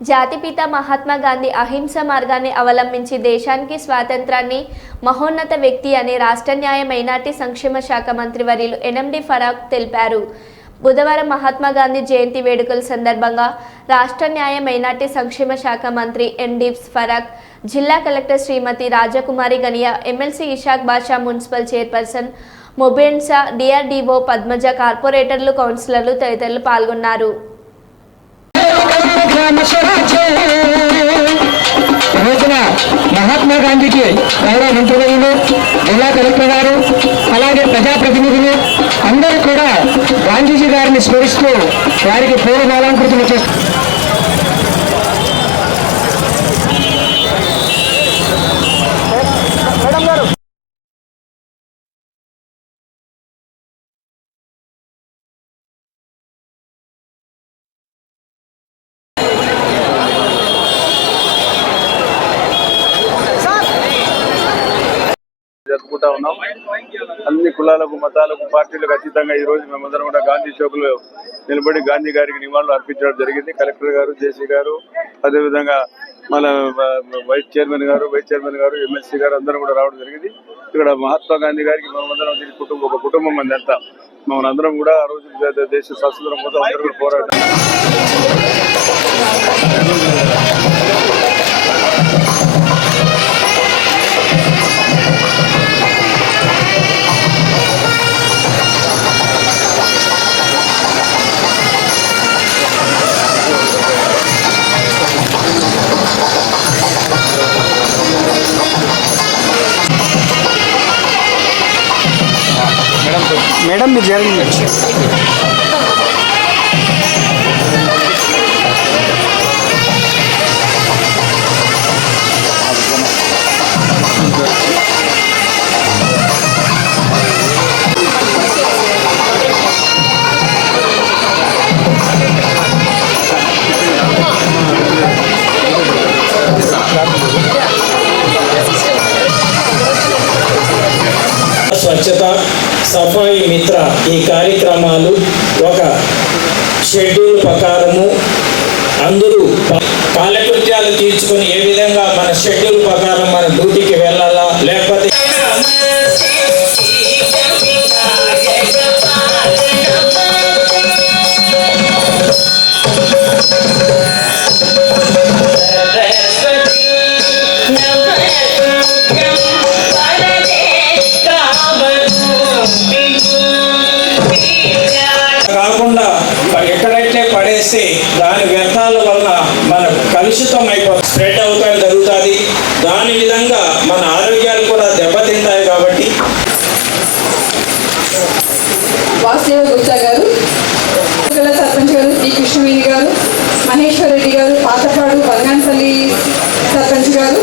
జాతిపిత మహాత్మా గాంధీ అహింస మార్గాన్ని అవలంబించి దేశానికి స్వాతంత్రాన్ని మహోన్నత వ్యక్తి అని రాష్ట్ర న్యాయ మైనార్టీ సంక్షేమ శాఖ మంత్రి వర్యులు ఎన్ఎండి ఫరూక్ తెలిపారు. బుధవారం మహాత్మా గాంధీ జయంతి వేడుకల సందర్భంగా రాష్ట్ర న్యాయ మైనార్టీ సంక్షేమ శాఖ మంత్రి ఎన్డి ఫరూక్, జిల్లా కలెక్టర్ శ్రీమతి రాజకుమారి గనియా, ఎమ్మెల్సీ ఇషాక్ బాషా, మున్సిపల్ చైర్పర్సన్ మొబెన్సా, డిఆర్డీఓ పద్మజ, కార్పొరేటర్లు, కౌన్సిలర్లు తదితరులు పాల్గొన్నారు. రోజున మహాత్మా గాంధీకి గౌరవ మంత్రివర్యులు, జిల్లా కలెక్టర్ గారు, అలాగే ప్రజాప్రతినిధులు అందరూ కూడా గాంధీజీ గారిని స్మరిస్తూ వారికి పూలమాలాంకృతులు చేస్తారు. జరుపుకుంటా ఉన్నాం. అన్ని కులాలకు, మతాలకు, పార్టీలకు అతీతంగా ఈ రోజు మేమందరం కూడా గాంధీ చౌక్లో నిలబడి గాంధీ గారికి నివాళులు అర్పించడం జరిగింది. కలెక్టర్ గారు, జేసీ గారు, అదేవిధంగా మన వైస్ చైర్మన్ గారు, ఎమ్మెల్సీ గారు అందరూ కూడా రావడం జరిగింది. ఇక్కడ మహాత్మా గాంధీ గారికి మేమందరం ఒక కుటుంబం మంది అంతా మమ్మల్ని అందరం కూడా ఆ రోజు దేశ స్వాతంత్రం కోసం అందరూ కూడా పోరాటం. మేడం మీరు జరిగింది స్వచ్ఛత, సఫాయి మిత్ర ఈ కార్యక్రమాలు ఒక షెడ్యూల్ ప్రకారము అందరూ కాలకృత్యాలు తీర్చుకొని ఏ విధంగా మన షెడ్యూల్ ప్రకారం మన డ్యూటీకి వెళ్ళాలా, లేకపోతే కాకుండా ఎక్కడైతే పడేస్తే దాని వ్యర్థాల వలన మన కలుషితం స్ప్రెడ్ అవుతాయి జరుగుతుంది. దాని విధంగా మన ఆరోగ్యాలు కూడా దెబ్బతింటాయి. కాబట్టి వాసుదేవ గుప్తా గారు, సర్పంచ్ గారు డి కృష్ణవేణి గారు, మహేశ్వర్ రెడ్డి గారు, పాతపాడు బంగాన్పల్లి సర్పంచ్ గారు